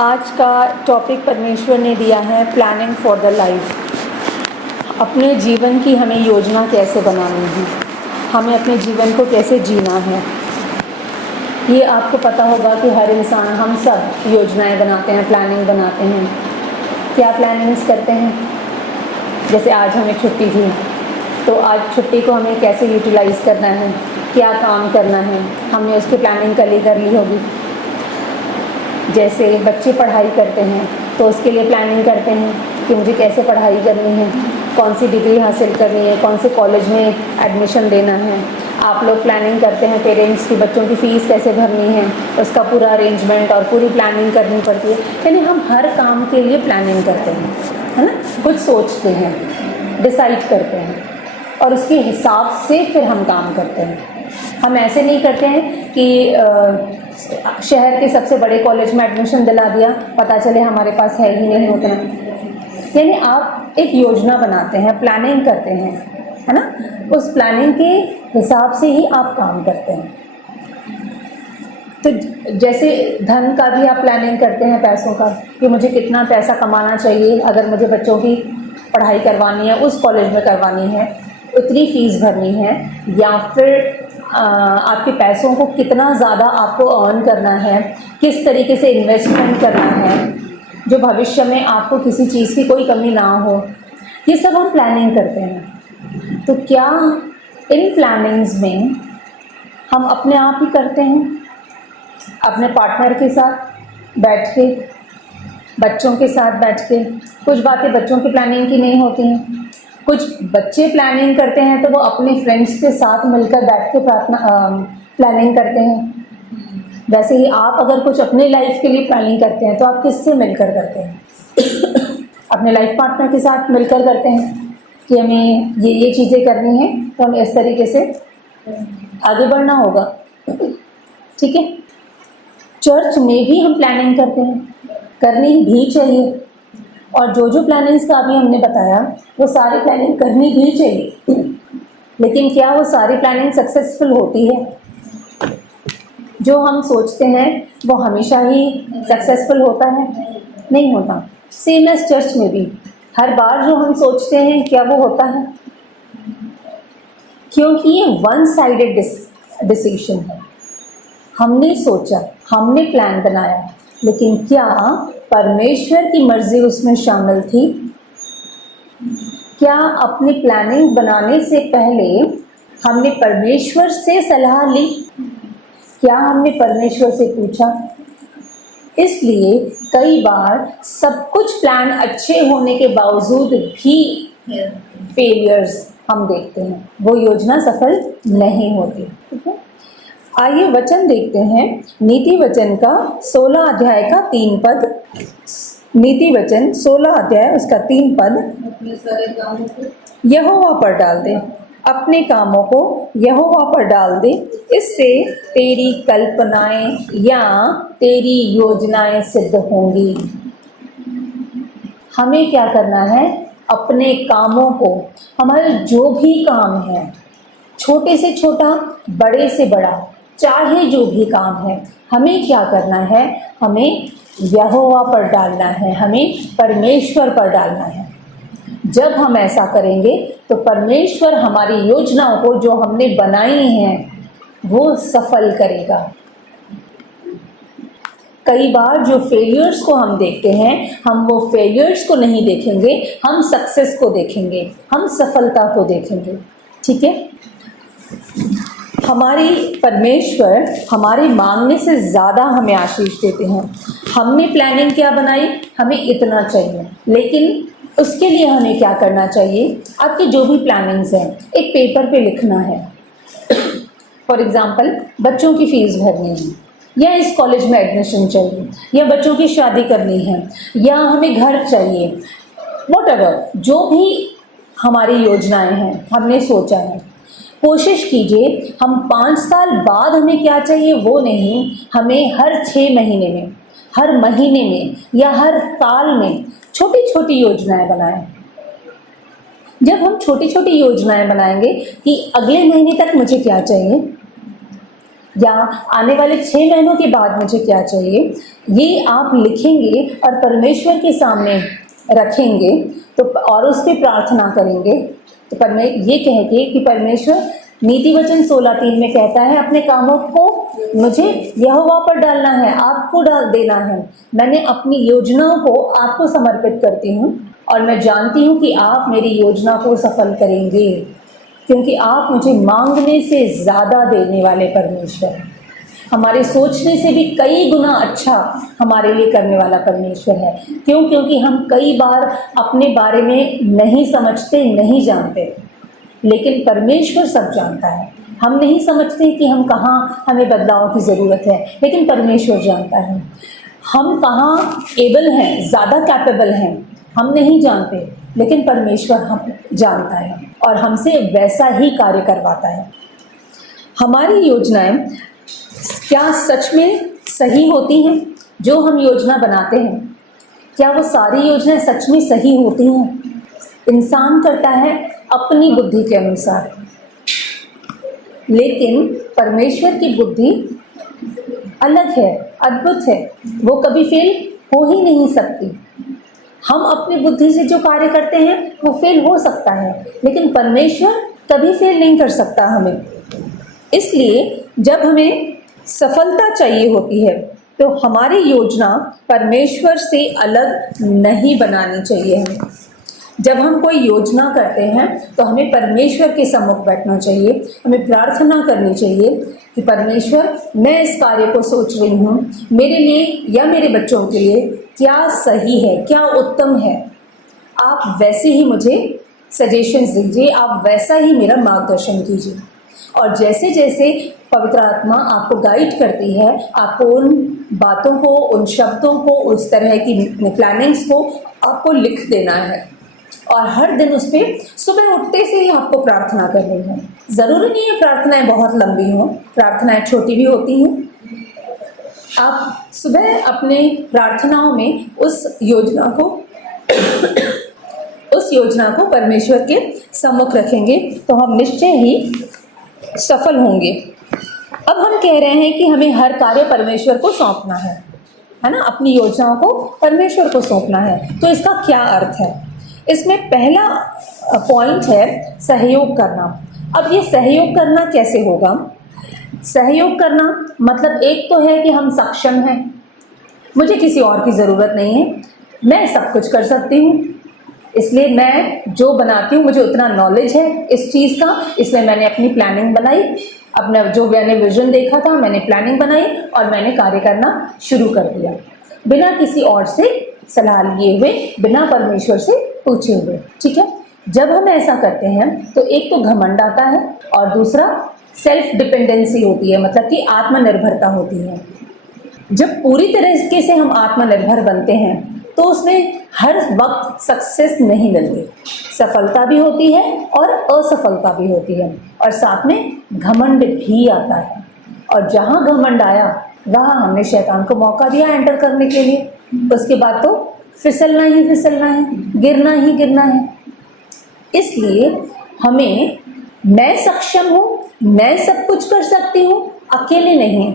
आज का टॉपिक परमेश्वर ने दिया है प्लानिंग फॉर द लाइफ। अपने जीवन की हमें योजना कैसे बनानी है, हमें अपने जीवन को कैसे जीना है। ये आपको पता होगा कि हर इंसान, हम सब योजनाएं बनाते हैं, प्लानिंग बनाते हैं। क्या प्लानिंग्स करते हैं? जैसे आज हमें छुट्टी थी, तो आज छुट्टी को हमें कैसे यूटिलाइज़ करना है, क्या काम करना है, हमने उसकी प्लानिंग कल ही कर ली होगी। जैसे बच्चे पढ़ाई करते हैं तो उसके लिए प्लानिंग करते हैं कि मुझे कैसे पढ़ाई करनी है, कौन सी डिग्री हासिल करनी है, कौन से कॉलेज में एडमिशन लेना है। आप लोग प्लानिंग करते हैं पेरेंट्स की, बच्चों की फ़ीस कैसे भरनी है, उसका पूरा अरेंजमेंट और पूरी प्लानिंग करनी पड़ती है। यानी हम हर काम के लिए प्लानिंग करते हैं, है ना। कुछ सोचते हैं, डिसाइड करते हैं और उसके हिसाब से फिर हम काम करते हैं। हम ऐसे नहीं करते हैं कि शहर के सबसे बड़े कॉलेज में एडमिशन दिला दिया, पता चले हमारे पास है ही नहीं उतना। यानी आप एक योजना बनाते हैं, प्लानिंग करते हैं, है ना। उस प्लानिंग के हिसाब से ही आप काम करते हैं। तो जैसे धन का भी आप प्लानिंग करते हैं, पैसों का, कि मुझे कितना पैसा कमाना चाहिए अगर मुझे बच्चों की पढ़ाई करवानी है, उस कॉलेज में करवानी है, उतनी फ़ीस भरनी है, या फिर आपके पैसों को कितना ज़्यादा आपको अर्न करना है, किस तरीके से इन्वेस्टमेंट करना है जो भविष्य में आपको किसी चीज़ की कोई कमी ना हो। ये सब हम प्लानिंग करते हैं। तो क्या इन प्लानिंग्स में हम अपने आप ही करते हैं, अपने पार्टनर के साथ बैठ के, बच्चों के साथ बैठ के? कुछ बातें बच्चों की प्लानिंग की नहीं होती हैं। कुछ बच्चे प्लानिंग करते हैं तो वो अपने फ्रेंड्स के साथ मिलकर बैठ के प्लानिंग करते हैं। वैसे ही आप अगर कुछ अपने लाइफ के लिए प्लानिंग करते हैं तो आप किससे मिलकर करते हैं? अपने लाइफ पार्टनर के साथ मिलकर करते हैं कि हमें ये चीज़ें करनी है, तो हमें इस तरीके से आगे बढ़ना होगा, ठीक है। चर्च में भी हम प्लानिंग करते हैं, करनी भी चाहिए। और जो प्लानिंग्स का अभी हमने बताया वो सारी प्लानिंग करनी भी चाहिए, लेकिन क्या वो सारी प्लानिंग सक्सेसफुल होती है? जो हम सोचते हैं वो हमेशा ही सक्सेसफुल होता है? नहीं होता। सेम एज चर्च में भी हर बार जो हम सोचते हैं क्या वो होता है? क्योंकि ये वन साइडेड डिसीजन है। हमने सोचा, हमने प्लान बनाया, लेकिन क्या परमेश्वर की मर्जी उसमें शामिल थी? क्या अपनी प्लानिंग बनाने से पहले हमने परमेश्वर से सलाह ली? क्या हमने परमेश्वर से पूछा? इसलिए कई बार सब कुछ प्लान अच्छे होने के बावजूद भी फेलियर्स हम देखते हैं, वो योजना सफल नहीं होती। ठीक है, आइए वचन देखते हैं। नीति वचन का 16 अध्याय का 3 पद। नीति वचन 16 अध्याय उसका 3 पद। अपने सारे कामों को यहोवा पर डाल दे, अपने कामों को यहोवा पर डाल दे, इससे तेरी कल्पनाएं या तेरी योजनाएं सिद्ध होंगी। हमें क्या करना है? अपने कामों को, हमारे जो भी काम है, छोटे से छोटा, बड़े से बड़ा, चाहे जो भी काम है, हमें क्या करना है? हमें यहोवा पर डालना है, हमें परमेश्वर पर डालना है। जब हम ऐसा करेंगे तो परमेश्वर हमारी योजनाओं को जो हमने बनाई हैं वो सफल करेगा। कई बार जो फेलियर्स को हम देखते हैं, हम वो फेलियर्स को नहीं देखेंगे, हम सक्सेस को देखेंगे, हम सफलता को देखेंगे। ठीक है, हमारी परमेश्वर हमारे मांगने से ज़्यादा हमें आशीष देते हैं। हमने प्लानिंग क्या बनाई? हमें इतना चाहिए, लेकिन उसके लिए हमें क्या करना चाहिए? आपकी जो भी प्लानिंग्स हैं एक पेपर पे लिखना है। फॉर एग्जांपल, बच्चों की फ़ीस भरनी है, या इस कॉलेज में एडमिशन चाहिए, या बच्चों की शादी करनी है, या हमें घर चाहिए, व्हाटएवर जो भी हमारी योजनाएं हैं, हमने सोचा है। कोशिश कीजिए हम 5 साल बाद हमें क्या चाहिए वो नहीं, हमें हर 6 महीने में, हर महीने में या हर साल में छोटी छोटी योजनाएं बनाएं। जब हम छोटी छोटी योजनाएं बनाएंगे कि अगले महीने तक मुझे क्या चाहिए, या आने वाले 6 महीनों के बाद मुझे क्या चाहिए, ये आप लिखेंगे और परमेश्वर के सामने रखेंगे तो और उस पर प्रार्थना करेंगे तो ये कहेंगे कि परमेश्वर, नीति वचन 16:3 में कहता है अपने कामों को मुझे यहोवा पर डालना है, आपको डाल देना है। मैंने अपनी योजनाओं को आपको समर्पित करती हूँ और मैं जानती हूँ कि आप मेरी योजना को सफल करेंगे, क्योंकि आप मुझे मांगने से ज़्यादा देने वाले परमेश्वर हैं। हमारे सोचने से भी कई गुना अच्छा हमारे लिए करने वाला परमेश्वर है। क्यों? क्योंकि हम कई बार अपने बारे में नहीं समझते, नहीं जानते, लेकिन परमेश्वर सब जानता है। हम नहीं समझते कि हम कहाँ हमें बदलाव की ज़रूरत है, लेकिन परमेश्वर जानता है। हम कहाँ एबल हैं, ज़्यादा कैपेबल हैं, हम नहीं जानते, लेकिन परमेश्वर हम जानता है और हमसे वैसा ही कार्य करवाता है। हमारी योजनाएं क्या सच में सही होती हैं? जो हम योजना बनाते हैं, क्या वो सारी योजनाएं सच में सही होती हैं? इंसान करता है अपनी बुद्धि के अनुसार, लेकिन परमेश्वर की बुद्धि अलग है, अद्भुत है, वो कभी फेल हो ही नहीं सकती। हम अपनी बुद्धि से जो कार्य करते हैं वो फेल हो सकता है, लेकिन परमेश्वर कभी फेल नहीं कर सकता हमें। इसलिए जब हमें सफलता चाहिए होती है तो हमारी योजना परमेश्वर से अलग नहीं बनानी चाहिए हमें। जब हम कोई योजना करते हैं तो हमें परमेश्वर के सम्मुख बैठना चाहिए, हमें प्रार्थना करनी चाहिए कि परमेश्वर, मैं इस कार्य को सोच रही हूँ, मेरे लिए या मेरे बच्चों के लिए क्या सही है, क्या उत्तम है। आप वैसे ही मुझे सजेशंस दीजिए, आप वैसा ही मेरा मार्गदर्शन कीजिए। और जैसे जैसे पवित्र आत्मा आपको गाइड करती है, आपको उन बातों को, उन शब्दों को, उस तरह की प्लानिंग्स को आपको लिख देना है और हर दिन उस पर सुबह उठते से ही आपको प्रार्थना करनी है। ज़रूरी नहीं है प्रार्थनाएं बहुत लंबी हों, प्रार्थनाएं छोटी भी होती हैं। आप सुबह अपने प्रार्थनाओं में उस योजना को परमेश्वर के सम्मुख रखेंगे तो हम निश्चय ही सफल होंगे। अब हम कह रहे हैं कि हमें हर कार्य परमेश्वर को सौंपना है ना, अपनी योजनाओं को परमेश्वर को सौंपना है। तो इसका क्या अर्थ है? इसमें पहला पॉइंट है सहयोग करना। अब ये सहयोग करना कैसे होगा? सहयोग करना मतलब एक तो है कि हम सक्षम हैं, मुझे किसी और की ज़रूरत नहीं है, मैं सब कुछ कर सकती हूँ, इसलिए मैं जो बनाती हूँ मुझे उतना नॉलेज है इस चीज़ का, इसलिए मैंने अपनी प्लानिंग बनाई, अपना जो मैंने विजन देखा था मैंने प्लानिंग बनाई और मैंने कार्य करना शुरू कर दिया, बिना किसी और से सलाह लिए हुए, बिना परमेश्वर से पूछे हुए। ठीक है, जब हम ऐसा करते हैं तो एक तो घमंड आता है और दूसरा सेल्फ डिपेंडेंसी होती है, मतलब कि आत्मनिर्भरता होती है। जब पूरी तरीके से हम आत्मनिर्भर बनते हैं तो उसमें हर वक्त सक्सेस नहीं मिलती, सफलता भी होती है और असफलता भी होती है और साथ में घमंड भी आता है। और जहाँ घमंड आया वहाँ हमने शैतान को मौका दिया एंटर करने के लिए, उसके बाद तो फिसलना ही फिसलना है, गिरना ही गिरना है। इसलिए हमें, मैं सक्षम हूँ, मैं सब कुछ कर सकती हूँ, अकेले नहीं,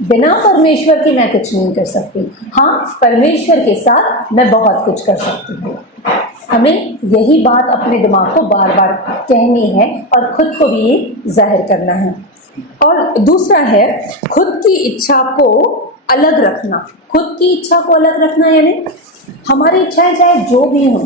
बिना परमेश्वर के मैं कुछ नहीं कर सकती। हाँ, परमेश्वर के साथ मैं बहुत कुछ कर सकती हूँ। हमें यही बात अपने दिमाग को बार बार कहनी है और खुद को भी ये जाहिर करना है। और दूसरा है खुद की इच्छा को अलग रखना। खुद की इच्छा को अलग रखना यानी हमारी इच्छाएं चाहे जो भी हों,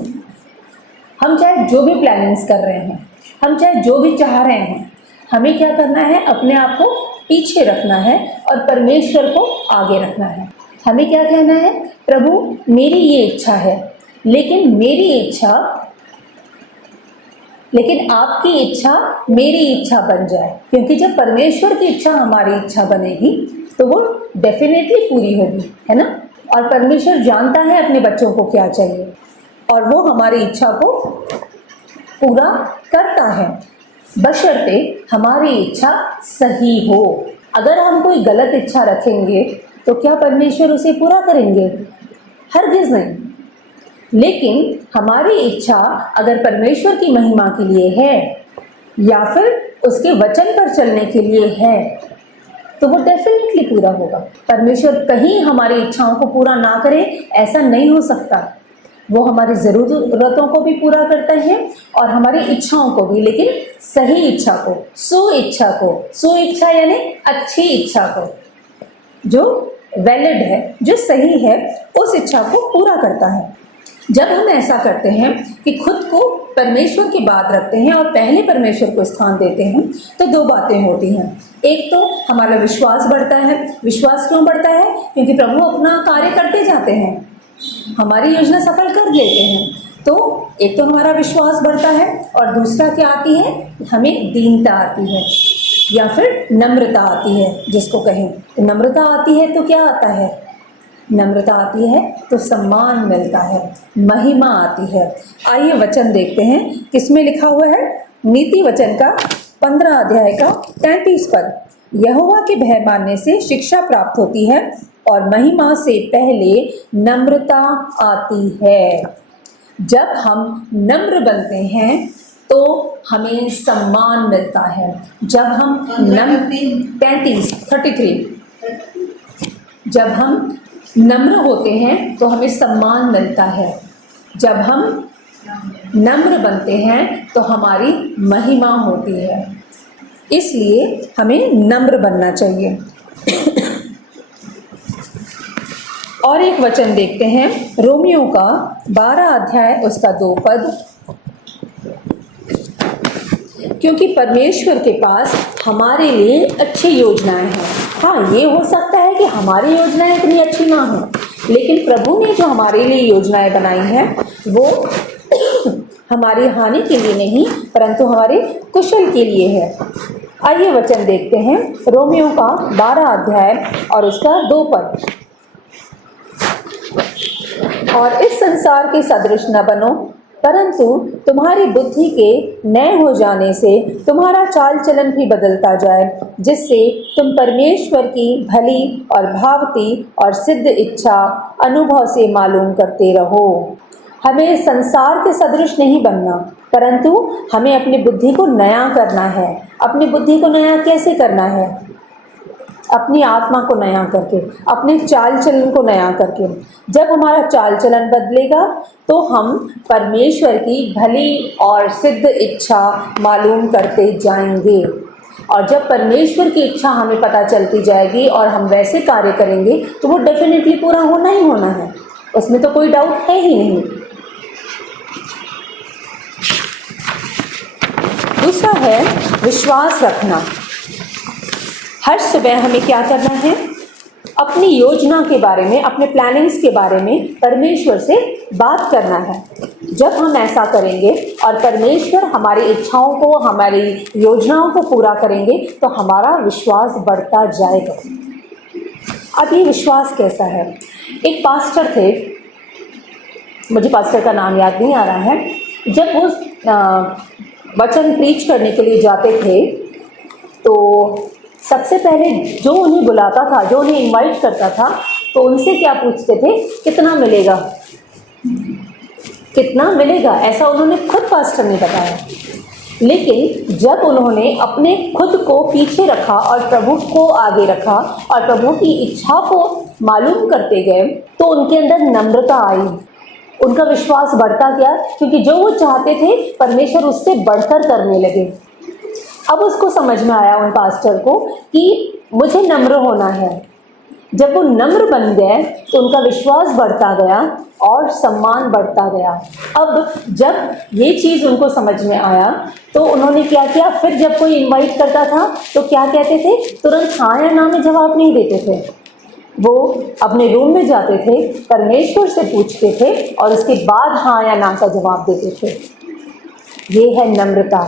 हम चाहे जो भी प्लानिंग्स कर रहे हैं, हम चाहे जो भी चाह रहे हैं, हमें क्या करना है? अपने आप को पीछे रखना है और परमेश्वर को आगे रखना है। हमें क्या कहना है? प्रभु, मेरी ये इच्छा है, लेकिन आपकी इच्छा मेरी इच्छा बन जाए, क्योंकि जब परमेश्वर की इच्छा हमारी इच्छा बनेगी तो वो डेफिनेटली पूरी होगी, है ना। और परमेश्वर जानता है अपने बच्चों को क्या चाहिए और वो हमारी इच्छा को पूरा करता है, बशर्ते हमारी इच्छा सही हो। अगर हम कोई गलत इच्छा रखेंगे तो क्या परमेश्वर उसे पूरा करेंगे? हरगिज़ नहीं। लेकिन हमारी इच्छा अगर परमेश्वर की महिमा के लिए है या फिर उसके वचन पर चलने के लिए है तो वो डेफिनेटली पूरा होगा। परमेश्वर कहीं हमारी इच्छाओं को पूरा ना करे ऐसा नहीं हो सकता। वो हमारी ज़रूरतों को भी पूरा करता है और हमारी इच्छाओं को भी, लेकिन सही इच्छा को, सुइच्छा यानी अच्छी इच्छा को, जो वैलिड है, जो सही है, उस इच्छा को पूरा करता है। जब हम ऐसा करते हैं कि खुद को परमेश्वर के बाद रखते हैं और पहले परमेश्वर को स्थान देते हैं, तो दो बातें होती हैं। एक तो हमारा विश्वास बढ़ता है। विश्वास क्यों बढ़ता है? क्योंकि प्रभु अपना कार्य करते जाते हैं, हमारी योजना सफल कर लेते हैं। तो एक तो हमारा विश्वास बढ़ता है और दूसरा क्या आती है? हमें दीनता आती है या फिर नम्रता आती है, जिसको कहें। नम्रता आती है तो क्या आता है? नम्रता आती है तो सम्मान मिलता है, महिमा आती है। आइए वचन देखते हैं किसमें लिखा हुआ है। नीति वचन का 15 अध्याय का 33 पद। यहोवा के भय मानने से शिक्षा प्राप्त होती है और महिमा से पहले नम्रता आती है। जब हम नम्र बनते हैं तो हमें सम्मान मिलता है। जब हम 33 जब हम नम्र होते हैं तो हमें सम्मान मिलता है। जब हम नम्र बनते हैं तो हमारी महिमा होती है। इसलिए हमें नम्र बनना चाहिए। और एक वचन देखते हैं, रोमियो का 12 अध्याय उसका 2 पद। क्योंकि परमेश्वर के पास हमारे लिए अच्छी योजनाएं हैं। हाँ, ये हो सकता है कि हमारी योजनाएं इतनी अच्छी ना हो, लेकिन प्रभु ने जो हमारे लिए योजनाएं बनाई हैं वो हमारी हानि के लिए नहीं, परंतु हमारे कुशल के लिए है। आइए वचन देखते हैं, रोमियो का 12 अध्याय और उसका 2 पद। और इस संसार के सदृश न बनो, परंतु तुम्हारी बुद्धि के नए हो जाने से तुम्हारा चाल चलन भी बदलता जाए, जिससे तुम परमेश्वर की भली और भावती और सिद्ध इच्छा अनुभव से मालूम करते रहो। हमें संसार के सदृश नहीं बनना, परंतु हमें अपनी बुद्धि को नया करना है। अपनी बुद्धि को नया कैसे करना है? अपनी आत्मा को नया करके, अपने चाल चलन को नया करके। जब हमारा चाल चलन बदलेगा तो हम परमेश्वर की भली और सिद्ध इच्छा मालूम करते जाएंगे। और जब परमेश्वर की इच्छा हमें पता चलती जाएगी और हम वैसे कार्य करेंगे तो वो डेफिनेटली पूरा होना ही होना है, उसमें तो कोई डाउट है ही नहीं। दूसरा है विश्वास रखना। हर सुबह हमें क्या करना है? अपनी योजना के बारे में, अपने प्लानिंग्स के बारे में परमेश्वर से बात करना है। जब हम ऐसा करेंगे और परमेश्वर हमारी इच्छाओं को, हमारी योजनाओं को पूरा करेंगे तो हमारा विश्वास बढ़ता जाएगा। अब ये विश्वास कैसा है? एक पास्टर थे, मुझे पास्टर का नाम याद नहीं आ रहा है। जब वो वचन प्रीच करने के लिए जाते थे तो सबसे पहले जो उन्हें बुलाता था, जो उन्हें इनवाइट करता था, तो उनसे क्या पूछते थे? कितना मिलेगा, कितना मिलेगा? ऐसा उन्होंने खुद पास्टर ने बताया। लेकिन जब उन्होंने अपने खुद को पीछे रखा और प्रभु को आगे रखा और प्रभु की इच्छा को मालूम करते गए तो उनके अंदर नम्रता आई, उनका विश्वास बढ़ता गया, क्योंकि जो वो चाहते थे परमेश्वर उससे बढ़कर करने लगे। अब उसको समझ में आया, उन पास्टर को, कि मुझे नम्र होना है। जब वो नम्र बन गए तो उनका विश्वास बढ़ता गया और सम्मान बढ़ता गया। अब जब ये चीज़ उनको समझ में आया तो उन्होंने क्या किया? फिर जब कोई इनवाइट करता था तो क्या कहते थे? तुरंत हाँ या ना में जवाब नहीं देते थे। वो अपने रूम में जाते थे, परमेश्वर से पूछते थे और उसके बाद हाँ या ना का जवाब देते थे। ये है नम्रता,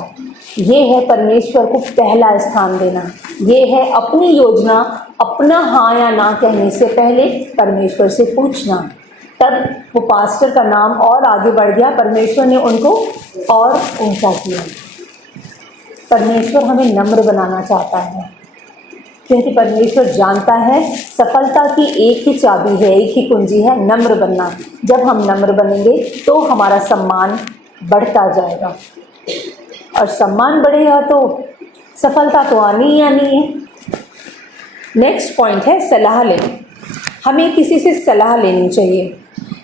ये है परमेश्वर को पहला स्थान देना, ये है अपनी योजना, अपना हाँ या ना कहने से पहले परमेश्वर से पूछना। तब वो पास्टर का नाम और आगे बढ़ गया, परमेश्वर ने उनको और ऊंचा किया। परमेश्वर हमें नम्र बनाना चाहता है, क्योंकि परमेश्वर जानता है सफलता की एक ही चाबी है, एक ही कुंजी है, नम्र बनना। जब हम नम्र बनेंगे तो हमारा सम्मान बढ़ता जाएगा, और सम्मान बढ़ेगा तो सफलता तो आनी ही आनी है। नेक्स्ट पॉइंट है सलाह लेना। हमें किसी से सलाह लेनी चाहिए।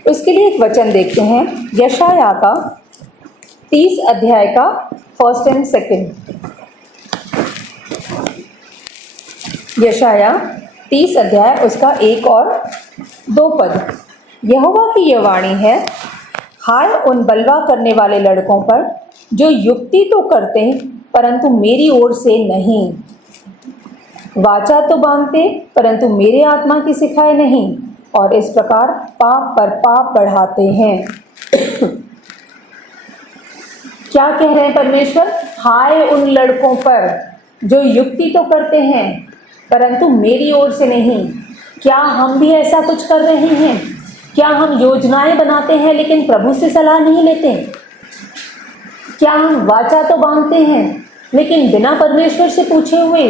उसके लिए एक वचन देखते हैं, यशाया का 30 अध्याय का 1 और 2। यशाया 30 अध्याय उसका 1 और 2 पद। यहोवा की यह वाणी है, हाय उन बलवा करने वाले लड़कों पर जो युक्ति तो करते परंतु मेरी ओर से नहीं, वाचा तो बांधते परंतु मेरे आत्मा की सिखाए नहीं, और इस प्रकार पाप पर पाप बढ़ाते हैं। क्या कह रहे हैं परमेश्वर? हाय उन लड़कों पर जो युक्ति तो करते हैं परंतु मेरी ओर से नहीं। क्या हम भी ऐसा कुछ कर रहे हैं? क्या हम योजनाएं बनाते हैं लेकिन प्रभु से सलाह नहीं लेते? क्या हम वाचा तो बांधते हैं लेकिन बिना परमेश्वर से पूछे हुए?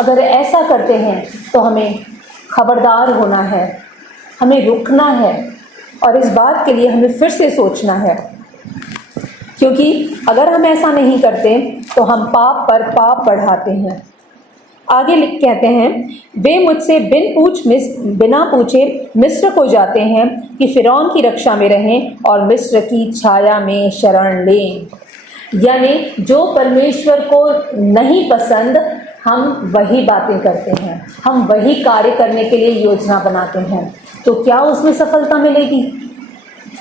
अगर ऐसा करते हैं तो हमें खबरदार होना है, हमें रुकना है और इस बात के लिए हमें फिर से सोचना है, क्योंकि अगर हम ऐसा नहीं करते तो हम पाप पर पाप बढ़ाते हैं। आगे कहते हैं, वे मुझसे बिना पूछे मिस्र को जाते हैं कि फिरौन की रक्षा में रहें और मिस्र की छाया में शरण लें। यानी जो परमेश्वर को नहीं पसंद हम वही बातें करते हैं, हम वही कार्य करने के लिए योजना बनाते हैं, तो क्या उसमें सफलता मिलेगी?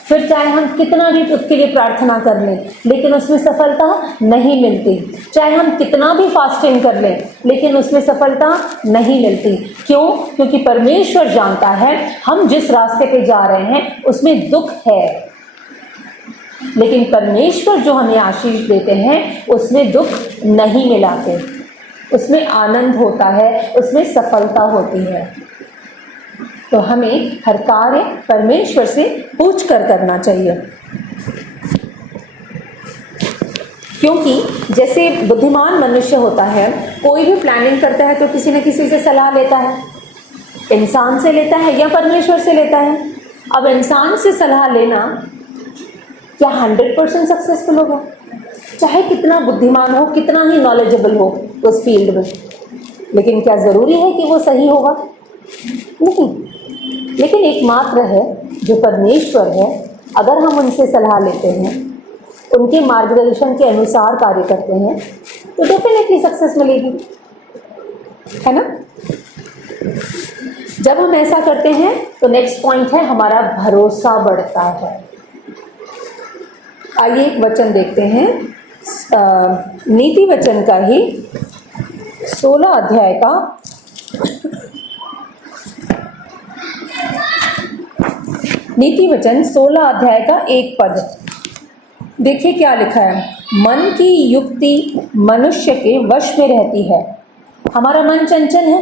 फिर चाहे हम कितना भी उसके लिए प्रार्थना कर लें लेकिन उसमें सफलता नहीं मिलती। चाहे हम कितना भी फास्टिंग कर लें लेकिन उसमें सफलता नहीं मिलती। क्यों? क्योंकि परमेश्वर जानता है हम जिस रास्ते पे जा रहे हैं उसमें दुख है, लेकिन परमेश्वर जो हमें आशीष देते हैं उसमें दुख नहीं मिलाते, उसमें आनंद होता है, उसमें सफलता होती है। तो हमें हर कार्य परमेश्वर से पूछ कर करना चाहिए, क्योंकि जैसे बुद्धिमान मनुष्य होता है, कोई भी प्लानिंग करता है तो किसी न किसी से सलाह लेता है, इंसान से लेता है या परमेश्वर से लेता है। अब इंसान से सलाह लेना क्या 100% सक्सेसफुल होगा? चाहे कितना बुद्धिमान हो, कितना ही नॉलेजेबल हो उस फील्ड में, लेकिन क्या ज़रूरी है कि वो सही होगा? नहीं। लेकिन एकमात्र है जो परमेश्वर है, अगर हम उनसे सलाह लेते हैं, उनके मार्गदर्शन के अनुसार कार्य करते हैं तो डेफिनेटली सक्सेस मिलेगी, है ना? जब हम ऐसा करते हैं तो नेक्स्ट पॉइंट है हमारा भरोसा बढ़ता है। आइए एक वचन देखते हैं, नीति वचन का ही 16 अध्याय का नीति वचन 16 अध्याय का 1 पद। देखिए क्या लिखा है, मन की युक्ति मनुष्य के वश में रहती है। हमारा मन चंचल है,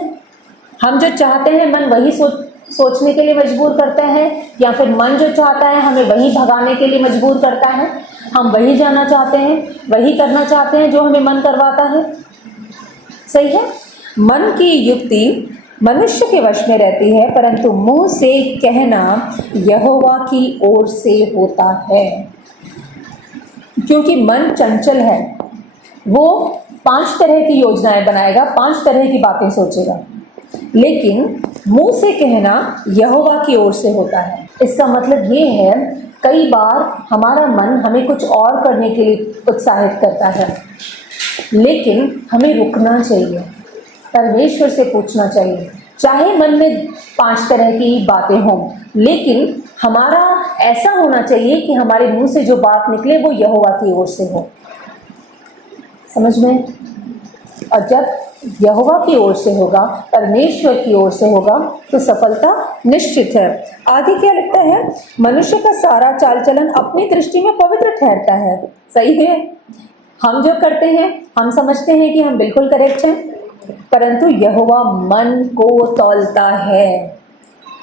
हम जो चाहते हैं मन वही सोचने के लिए मजबूर करता है, या फिर मन जो चाहता है हमें वही भगाने के लिए मजबूर करता है। हम वही जाना चाहते हैं, वही करना चाहते हैं जो हमें मन करवाता है। सही है? मन की युक्ति मनुष्य के वश में रहती है, परंतु मुंह से कहना यहोवा की ओर से होता है। क्योंकि मन चंचल है, वो 5 तरह की योजनाएं बनाएगा, 5 तरह की बातें सोचेगा, लेकिन मुंह से कहना यहोवा की ओर से होता है। इसका मतलब ये है, कई बार हमारा मन हमें कुछ और करने के लिए उत्साहित करता है, लेकिन हमें रुकना चाहिए, परमेश्वर से पूछना चाहिए। चाहे मन में 5 तरह की बातें हों, लेकिन हमारा ऐसा होना चाहिए कि हमारे मुंह से जो बात निकले वो यहोवा की ओर से हो। समझ में? और जब यहोवा की ओर से होगा, परमेश्वर की ओर से होगा, तो सफलता निश्चित है। आगे क्या लिखता है, मनुष्य का सारा चाल चलन अपनी दृष्टि में पवित्र ठहरता है। सही है, हम जो करते हैं हम समझते हैं कि हम बिल्कुल करेक्ट हैं, परंतु यहोवा मन को तौलता है।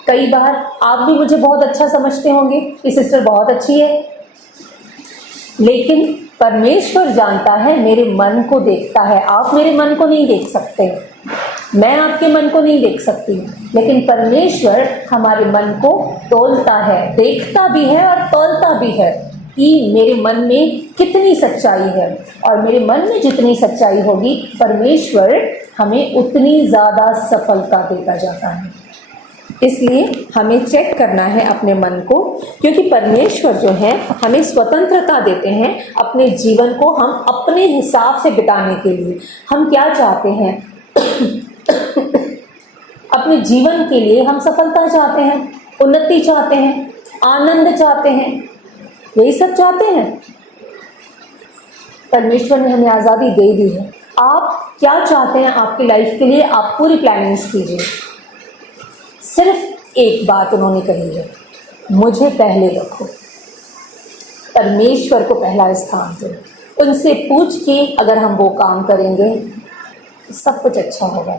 कई बार आप भी मुझे बहुत अच्छा समझते होंगे कि सिस्टर बहुत अच्छी है, लेकिन परमेश्वर जानता है, मेरे मन को देखता है। आप मेरे मन को नहीं देख सकते, मैं आपके मन को नहीं देख सकती, लेकिन परमेश्वर हमारे मन को तौलता है, देखता भी है और तौलता भी है। कि मेरे मन में कितनी सच्चाई है, और मेरे मन में जितनी सच्चाई होगी परमेश्वर हमें उतनी ज़्यादा सफलता देता जाता है। इसलिए हमें चेक करना है अपने मन को, क्योंकि परमेश्वर जो है हमें स्वतंत्रता देते हैं अपने जीवन को हम अपने हिसाब से बिताने के लिए। हम क्या चाहते हैं अपने जीवन के लिए? हम सफलता चाहते हैं, उन्नति चाहते हैं, आनंद चाहते हैं, यही सब चाहते हैं। परमेश्वर ने हमें आज़ादी दे दी है। आप क्या चाहते हैं आपकी लाइफ के लिए? आप पूरी प्लानिंग्स कीजिए। सिर्फ एक बात उन्होंने कही है, मुझे पहले रखो, परमेश्वर को पहला स्थान दो। उनसे पूछ के अगर हम वो काम करेंगे तो सब कुछ अच्छा होगा।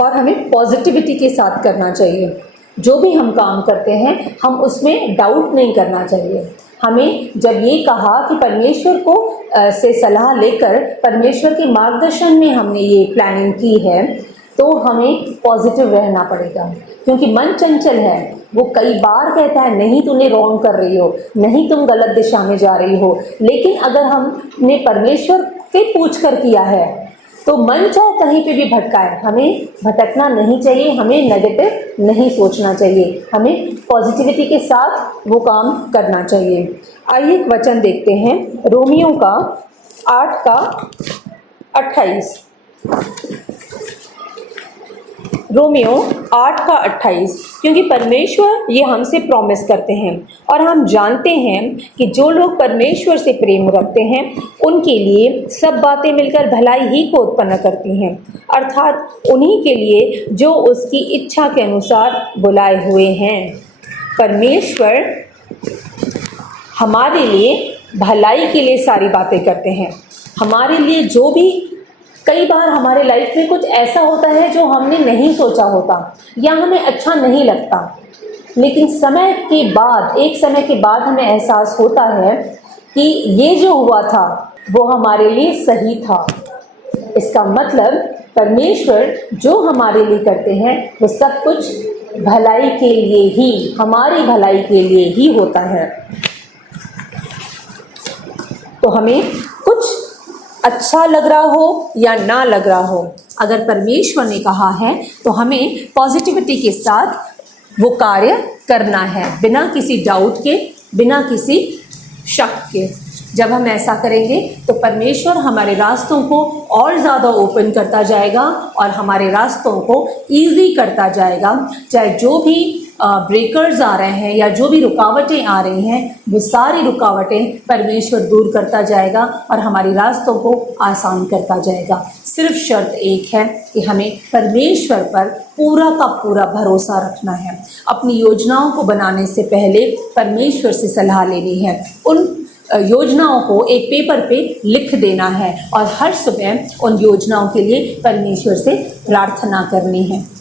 और हमें पॉजिटिविटी के साथ करना चाहिए। जो भी हम काम करते हैं हम उसमें डाउट नहीं करना चाहिए। हमें जब ये कहा कि परमेश्वर को से सलाह लेकर परमेश्वर के मार्गदर्शन में हमने ये प्लानिंग की है, तो हमें पॉजिटिव रहना पड़ेगा, क्योंकि मन चंचल है। वो कई बार कहता है नहीं तुमने रॉन्ग कर रही हो, नहीं तुम गलत दिशा में जा रही हो। लेकिन अगर हमने परमेश्वर से पूछ कर किया है तो मन चाहे कहीं पे भी भटकाए, हमें भटकना नहीं चाहिए, हमें नेगेटिव नहीं सोचना चाहिए, हमें पॉजिटिविटी के साथ वो काम करना चाहिए। आइए एक वचन देखते हैं, रोमियो का 8:28। रोमियो 8:28, क्योंकि परमेश्वर ये हमसे प्रॉमिस करते हैं और हम जानते हैं कि जो लोग परमेश्वर से प्रेम रखते हैं उनके लिए सब बातें मिलकर भलाई ही को उत्पन्न करती हैं, अर्थात उन्हीं के लिए जो उसकी इच्छा के अनुसार बुलाए हुए हैं। परमेश्वर हमारे लिए भलाई के लिए सारी बातें करते हैं। हमारे लिए जो भी, कई बार हमारे लाइफ में कुछ ऐसा होता है जो हमने नहीं सोचा होता या हमें अच्छा नहीं लगता, लेकिन समय के बाद, एक समय के बाद हमें एहसास होता है कि ये जो हुआ था वो हमारे लिए सही था। इसका मतलब परमेश्वर जो हमारे लिए करते हैं वो सब कुछ भलाई के लिए ही, हमारी भलाई के लिए ही होता है। तो हमें कुछ अच्छा लग रहा हो या ना लग रहा हो, अगर परमेश्वर ने कहा है तो हमें पॉजिटिविटी के साथ वो कार्य करना है, बिना किसी डाउट के, बिना किसी शक के। जब हम ऐसा करेंगे तो परमेश्वर हमारे रास्तों को और ज़्यादा ओपन करता जाएगा और हमारे रास्तों को ईजी करता जाएगा। चाहे जो भी ब्रेकर्स आ रहे हैं या जो भी रुकावटें आ रही हैं, वो सारी रुकावटें परमेश्वर दूर करता जाएगा और हमारे रास्तों को आसान करता जाएगा। सिर्फ शर्त एक है कि हमें परमेश्वर पर पूरा का पूरा भरोसा रखना है। अपनी योजनाओं को बनाने से पहले परमेश्वर से सलाह लेनी है, उन योजनाओं को एक पेपर पे लिख देना है और हर सुबह उन योजनाओं के लिए परमेश्वर से प्रार्थना करनी है।